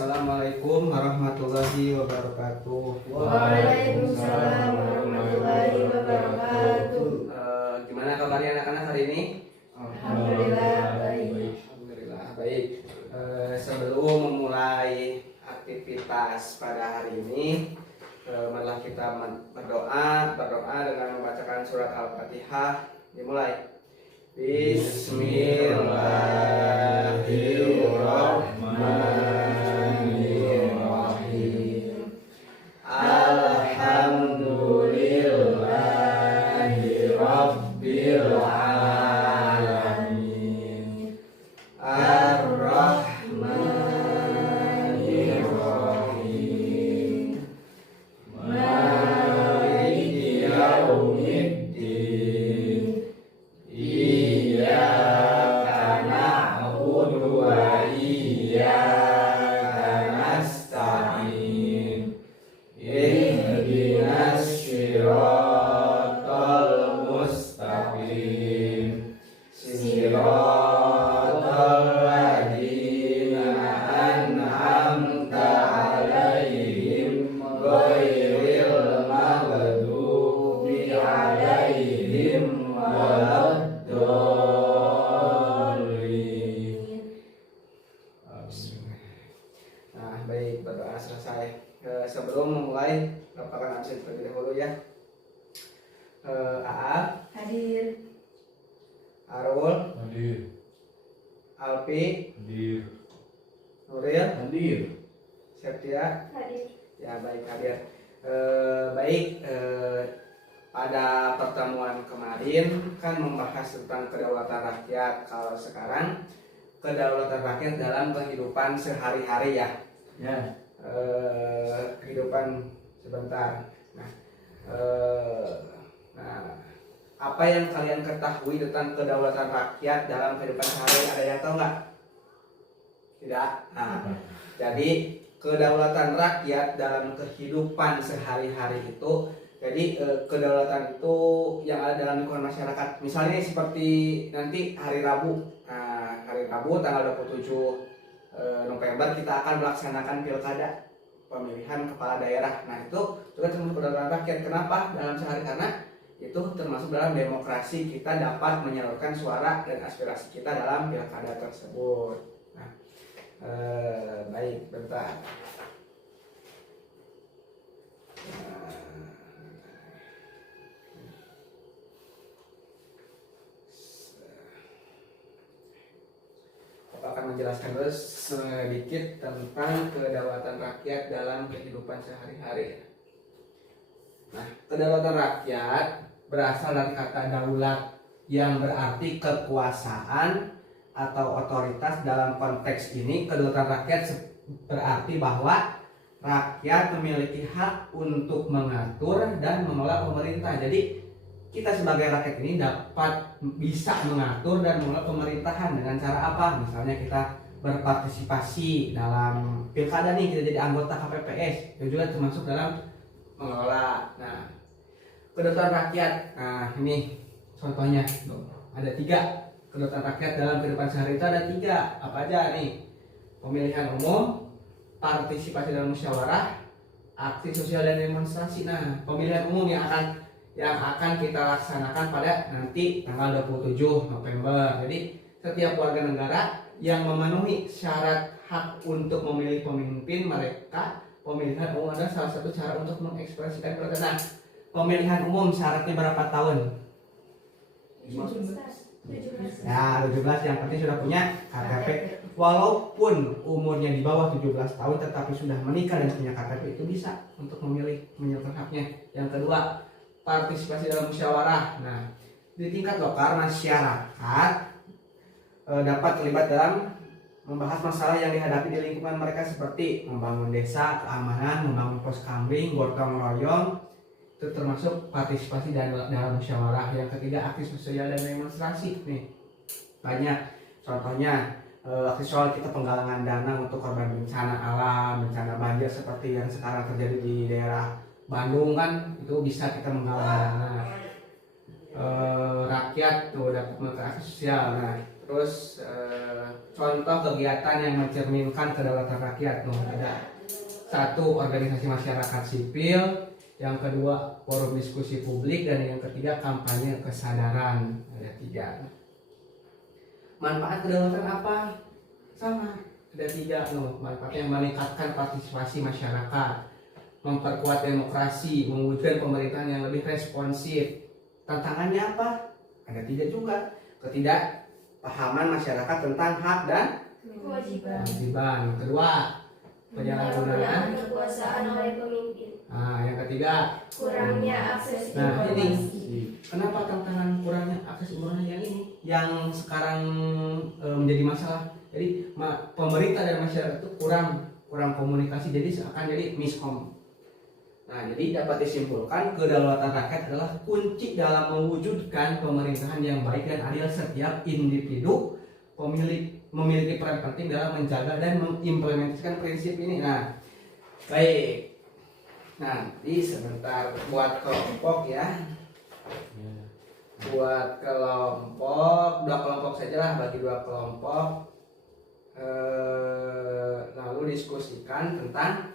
Assalamualaikum warahmatullahi wabarakatuh. Waalaikumsalam warahmatullahi wabarakatuh. Gimana kabarnya anak-anak hari ini? Alhamdulillah baik. Alhamdulillah baik. Sebelum memulai aktivitas pada hari ini, marilah kita berdoa dengan membacakan surat Al-Fatihah. Dimulai. Bismillahirrahmanirrahim. Alhamdulillahi Rabbil Alamin. Ar-Rahmanirrahim. Maliki yaumiddin. Iyyaka na'budu wa iyyaka nasta'in. Ihdinas siratal mustaqim. Siratal ladzina an'amta 'alaihim ghairil maghdubi 'alaihim waladdallin. Nah, baik, berdoa selesai. Sebelum memulai, lakukan absen terlebih dahulu ya. Aa, Hadir. Arul, Hadir. Alpi, Hadir. Nuril, Hadir. Septia. Hadir. Ya, baik, hadir. Baik, pada pertemuan kemarin kan membahas tentang kedaulatan rakyat. Kalau sekarang kedaulatan rakyat dalam kehidupan sehari-hari ya. Ya. Kehidupan sebentar. Nah, apa yang kalian ketahui tentang kedaulatan rakyat dalam kehidupan sehari-hari? Ada yang tahu nggak? Tidak. Nah, jadi kedaulatan rakyat dalam kehidupan sehari-hari itu, jadi kedaulatan itu yang ada dalam lingkungan masyarakat. Misalnya seperti nanti hari Rabu. Nah, hari Rabu tanggal 27 November kita akan melaksanakan pilkada, pemilihan kepala daerah. Nah, itu juga termasuk kedaulatan rakyat. Kenapa? Dalam sehari, karena itu termasuk dalam demokrasi, kita dapat menyalurkan suara dan aspirasi kita dalam pilkada tersebut. Nah, baik, bentar. Bapak akan menjelaskan dulu sedikit tentang kedaulatan rakyat dalam kehidupan sehari-hari. Nah, kedaulatan rakyat berasal dari kata daulat yang berarti kekuasaan atau otoritas. Dalam konteks ini, kedaulatan rakyat berarti bahwa rakyat memiliki hak untuk mengatur dan mengelola pemerintah. Jadi kita sebagai rakyat ini bisa mengatur dan mengelola pemerintahan dengan cara apa? Misalnya kita berpartisipasi dalam pilkada nih, kita jadi anggota KPPS, itu juga termasuk dalam mengelola. Nah, kedaulatan rakyat, nah ini contohnya ada 3. Kedaulatan rakyat dalam kehidupan sehari itu ada 3. Apa aja nih? Pemilihan umum, partisipasi dalam musyawarah, aksi sosial dan demonstrasi. Nah, pemilihan umum yang akan kita laksanakan pada nanti tanggal 27 November. Jadi setiap warga negara yang memenuhi syarat hak untuk memilih pemimpin mereka, pemilihan umum adalah salah satu cara untuk mengekspresikan kedaulatan. Nah, pemilihan umum syaratnya berapa tahun? 17. Ya, 17, yang penting sudah punya KTP. Walaupun umurnya di bawah 17 tahun tetapi sudah menikah dan punya KTP, itu bisa untuk memilih, menyalurkan haknya. Yang kedua, partisipasi dalam musyawarah. Nah, di tingkat lokal masyarakat dapat terlibat dalam membahas masalah yang dihadapi di lingkungan mereka, seperti membangun desa, keamanan, membangun pos kamling, gotong royong. Itu termasuk partisipasi dalam musyawarah. Yang ketiga, aksi sosial dan demonstrasi. Nih, banyak contohnya. Aksi sosial kita penggalangan dana untuk korban bencana alam, bencana banjir seperti yang sekarang terjadi di daerah Bandung kan, itu bisa kita menggalang dana. rakyat tuh dapat mengakses akses sosial. Nah, terus contoh kegiatan yang mencerminkan kedaulatan rakyat tuh ada satu organisasi masyarakat sipil, yang kedua forum diskusi publik, dan yang ketiga kampanye kesadaran. Ada 3. Manfaat kedaulatan apa? Sama, ada 3 loh. Manfaatnya yang meningkatkan partisipasi masyarakat, memperkuat demokrasi, mewujudkan pemerintahan yang lebih responsif. Tantangannya apa? Ada 3 juga. Ketidakpahaman masyarakat tentang hak dan kewajiban. Kedua, penyalahgunaan kekuasaan oleh pemimpin. Nah, yang ketiga, Kurangnya akses nah ini informasi. kenapa tantangan kurangnya akses informasi yang ini yang sekarang menjadi masalah. Jadi pemerintah dan masyarakat itu kurang komunikasi, jadi seakan jadi miskom. Nah, jadi dapat disimpulkan kedaulatan rakyat adalah kunci dalam mewujudkan pemerintahan yang baik dan adil. Setiap individu memiliki peran penting dalam menjaga dan mengimplementasikan prinsip ini. Nah, baik. Nanti sebentar buat kelompok ya. Buat kelompok, 2 kelompok sajalah, bagi 2 kelompok. Lalu diskusikan tentang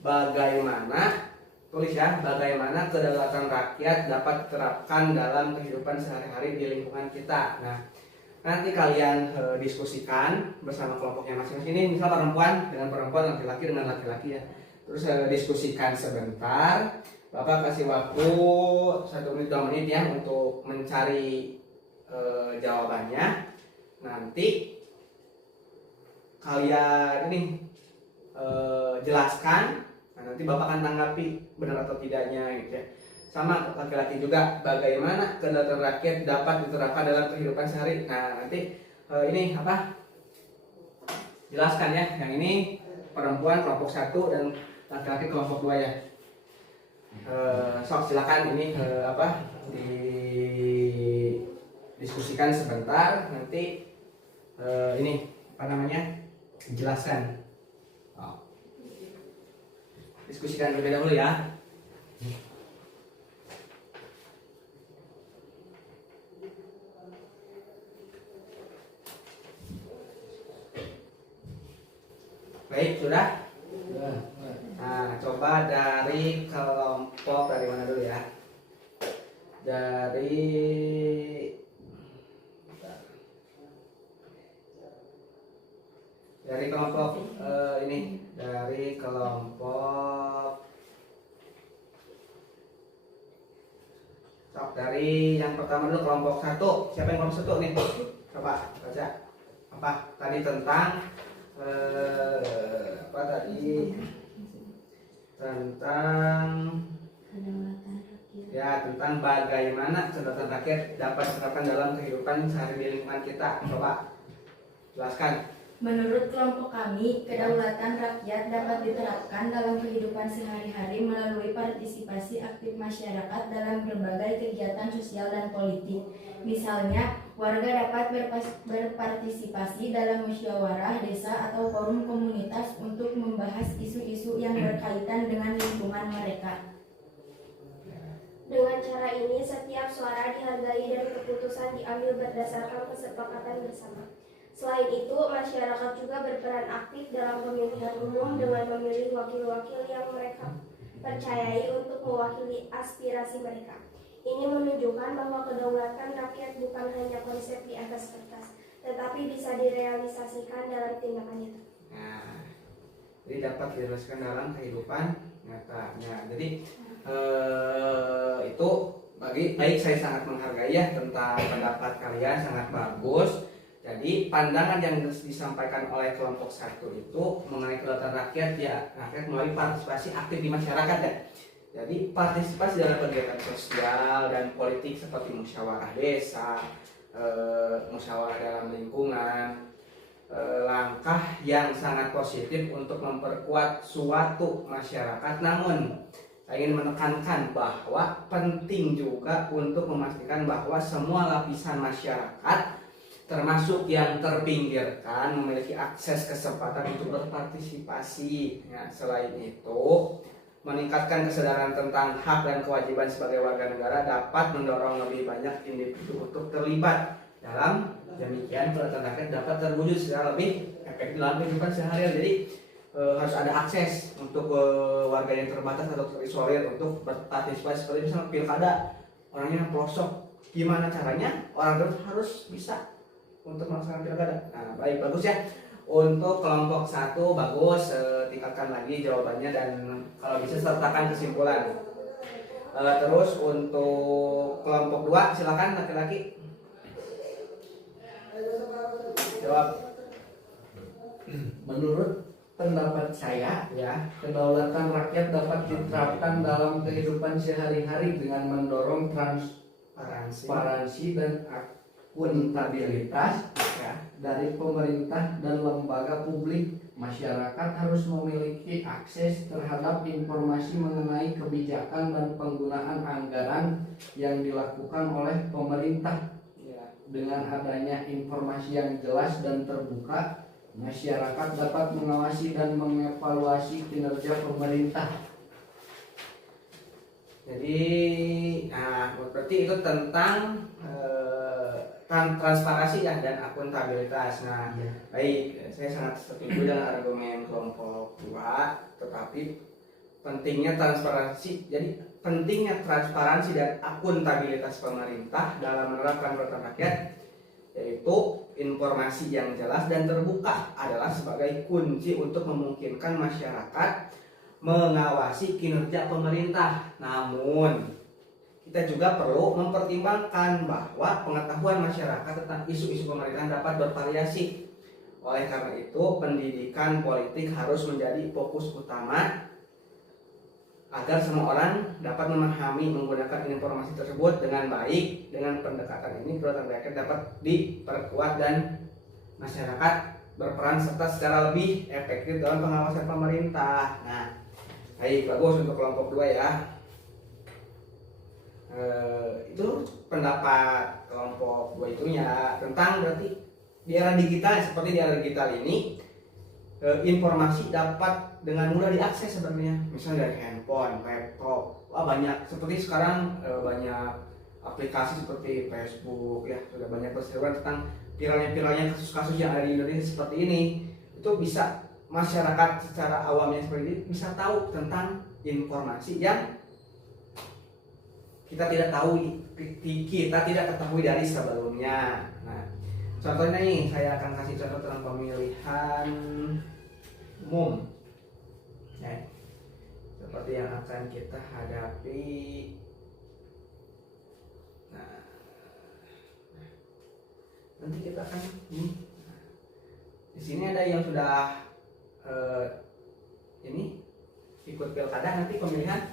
bagaimana, tulis ya, bagaimana kedaulatan rakyat dapat diterapkan dalam kehidupan sehari-hari di lingkungan kita. Nah, nanti kalian diskusikan bersama kelompoknya masing-masing. Ini misal perempuan dengan perempuan, laki-laki dengan laki-laki ya. Terus diskusikan sebentar. Bapak kasih waktu 1 menit 2 menit ya untuk mencari jawabannya. Nanti kalian ini jelaskan. Nah, nanti Bapak akan tanggapi benar atau tidaknya gitu ya. Sama laki-laki juga, bagaimana kedaulatan rakyat dapat diterapkan dalam kehidupan sehari. Nah, nanti ini apa? Jelaskan ya. Yang ini perempuan kelompok 1 dan laki-laki kelompok 2 ya. Sok silakan ini diskusikan sebentar, nanti ini apa namanya dijelaskan. Diskusikan terlebih dahulu ya. Baik, sudah? Nah, coba dari kelompok dari mana dulu ya? Dari kelompok ini, dari kelompok dari yang pertama dulu, kelompok 1. Siapa yang kelompok 1 nih? Coba baca. Apa tadi tentang apa tadi? Tentang bagaimana kedaulatan rakyat dapat diterapkan dalam kehidupan sehari di lingkungan kita. Coba jelaskan. Menurut kelompok kami, kedaulatan rakyat dapat diterapkan dalam kehidupan sehari-hari melalui partisipasi aktif masyarakat dalam berbagai kegiatan sosial dan politik. Misalnya, warga dapat berpartisipasi dalam musyawarah desa atau forum komunitas untuk membahas isu-isu yang berkaitan dengan lingkungan mereka. Dengan cara ini, setiap suara dihargai dan keputusan diambil berdasarkan kesepakatan bersama. Selain itu, masyarakat juga berperan aktif dalam pemilihan umum dengan memilih wakil-wakil yang mereka percayai untuk mewakili aspirasi mereka. Ini menunjukkan bahwa kedaulatan rakyat bukan hanya konsep di atas kertas, tetapi bisa direalisasikan dalam tindakan nyata. Nah, jadi dapat direalisasikan dalam kehidupan nyatanya. Jadi itu baik, saya sangat menghargai ya tentang pendapat kalian, sangat bagus. Jadi pandangan yang disampaikan oleh kelompok 1 itu mengenai kedaulatan rakyat ya, rakyat melalui partisipasi aktif di masyarakat ya. Jadi partisipasi dalam kegiatan sosial dan politik seperti musyawarah desa, musyawarah dalam lingkungan, langkah yang sangat positif untuk memperkuat suatu masyarakat. Namun saya ingin menekankan bahwa penting juga untuk memastikan bahwa semua lapisan masyarakat termasuk yang terpinggirkan memiliki akses kesempatan untuk berpartisipasi. Ya, selain itu meningkatkan kesadaran tentang hak dan kewajiban sebagai warga negara dapat mendorong lebih banyak individu untuk terlibat dalam demikian kedaulatan rakyat dapat terwujud secara lebih efektif dalam kehidupan sehari-hari. Jadi harus ada akses untuk warga yang terbatas atau terisolir untuk berpartisipasi seperti misalnya pilkada, orangnya pelosok, gimana caranya orang itu harus bisa untuk melaksanakan pilkada. Nah, baik, bagus ya. Untuk kelompok 1 bagus, tingkatkan lagi jawabannya dan kalau bisa sertakan kesimpulan. Terus untuk kelompok 2 silakan laki-laki jawab. Menurut pendapat saya, Ya, kedaulatan rakyat dapat diterapkan dalam kehidupan sehari-hari dengan mendorong transparansi dan akuntabilitas ya, dari pemerintah dan lembaga publik. Masyarakat harus memiliki akses terhadap informasi mengenai kebijakan dan penggunaan anggaran yang dilakukan oleh pemerintah. ya. Dengan adanya informasi yang jelas dan terbuka, masyarakat dapat mengawasi dan mengevaluasi kinerja pemerintah. Jadi, nah berarti itu tentang transparansi ya dan akuntabilitas. Nah, baik, saya sangat setuju dengan argumen kelompok 2, tetapi pentingnya transparansi. Jadi pentingnya transparansi dan akuntabilitas pemerintah dalam menerapkan kedaulatan rakyat, yaitu informasi yang jelas dan terbuka adalah sebagai kunci untuk memungkinkan masyarakat mengawasi kinerja pemerintah. Namun kita juga perlu mempertimbangkan bahwa pengetahuan masyarakat tentang isu-isu pemerintahan dapat bervariasi. Oleh karena itu, pendidikan politik harus menjadi fokus utama agar semua orang dapat memahami menggunakan informasi tersebut dengan baik. Dengan pendekatan ini, kedaulatan rakyat dapat diperkuat dan masyarakat berperan serta secara lebih efektif dalam pengawasan pemerintah. Nah, baik, bagus untuk kelompok 2 ya. Itu pendapat kelompok 2 itunya tentang berarti di era digital, seperti di era digital ini informasi dapat dengan mudah diakses sebenarnya, misalnya dari handphone, laptop. Wah, banyak seperti sekarang banyak aplikasi seperti Facebook ya, sudah banyak berseruan tentang viralnya kasus-kasus yang ada di Indonesia seperti ini. Itu bisa masyarakat secara awamnya seperti ini bisa tahu tentang informasi yang kita tidak ketahui dari sebelumnya. Nah, contohnya nih, saya akan kasih contoh tentang pemilihan umum. Ya, seperti yang akan kita hadapi. Nah, nanti kita akan di sini ada yang sudah ini ikut pilkada, nanti pemilihan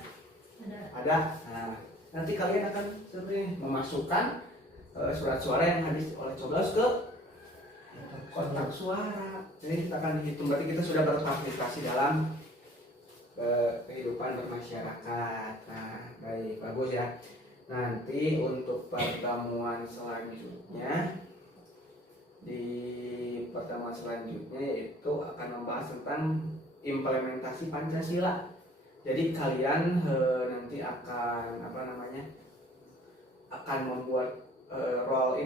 ada. Nah, nanti kalian akan seperti memasukkan surat suara yang habis oleh coblos ke kotak suara. Jadi kita akan dihitung, berarti kita sudah berpartisipasi dalam kehidupan bermasyarakat. Nah, baik, bagus ya. Nanti untuk pertemuan selanjutnya, di pertemuan selanjutnya yaitu akan membahas tentang implementasi Pancasila. Jadi kalian nanti akan akan membuat role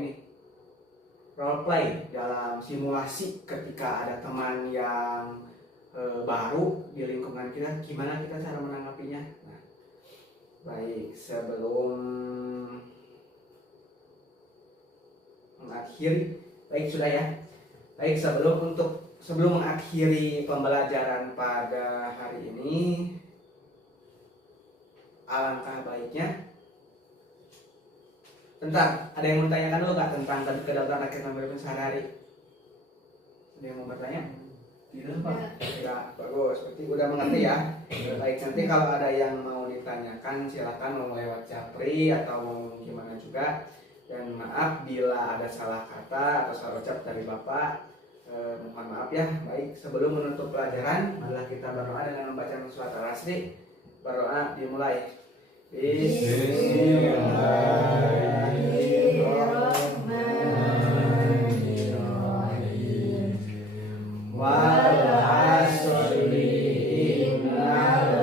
play dalam simulasi ketika ada teman yang baru di lingkungan kita, gimana kita cara menanggapinya. Nah, baik, sebelum mengakhiri, baik sudah ya. Baik, sebelum mengakhiri pembelajaran pada hari ini, alangkah baiknya, bentar, ada yang mau tanyakan dulu nggak tentang kedaulatan rakyat dalam kehidupan sehari-hari? Ada yang mau bertanya? Tidak, Pak. Ya, bagus, berarti udah mengerti ya. Baik, nanti kalau ada yang mau ditanyakan silakan, mau lewat Japri atau mau gimana juga. Dan maaf bila ada salah kata atau salah ucap dari Bapak, mohon maaf ya. Baik, sebelum menutup pelajaran, marilah kita berdoa dengan membaca surat Al-Asri. Berdoa dimulai. Bismillahirrahmanirrahim. Wal 'asri innal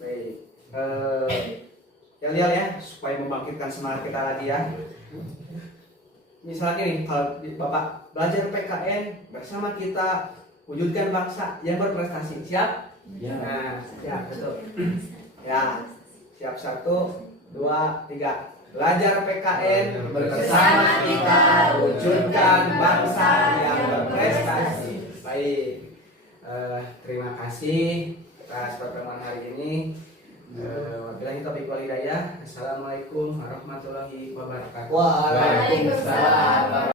Baik. Lihat ya, supaya membangkitkan semangat kita lagi ya. Misalnya nih, kalau Bapak belajar PKN bersama kita wujudkan bangsa yang berprestasi. Siap? Ya. Nah, siap, betul. Ya, siap 1, 2, 3. Belajar PKN bersama kita wujudkan bangsa yang berprestasi. Baik, terima kasih atas pertemuan hari ini. Wabillahi taufiq wal hidayah. Assalamualaikum warahmatullahi wabarakatuh. Waalaikumsalam.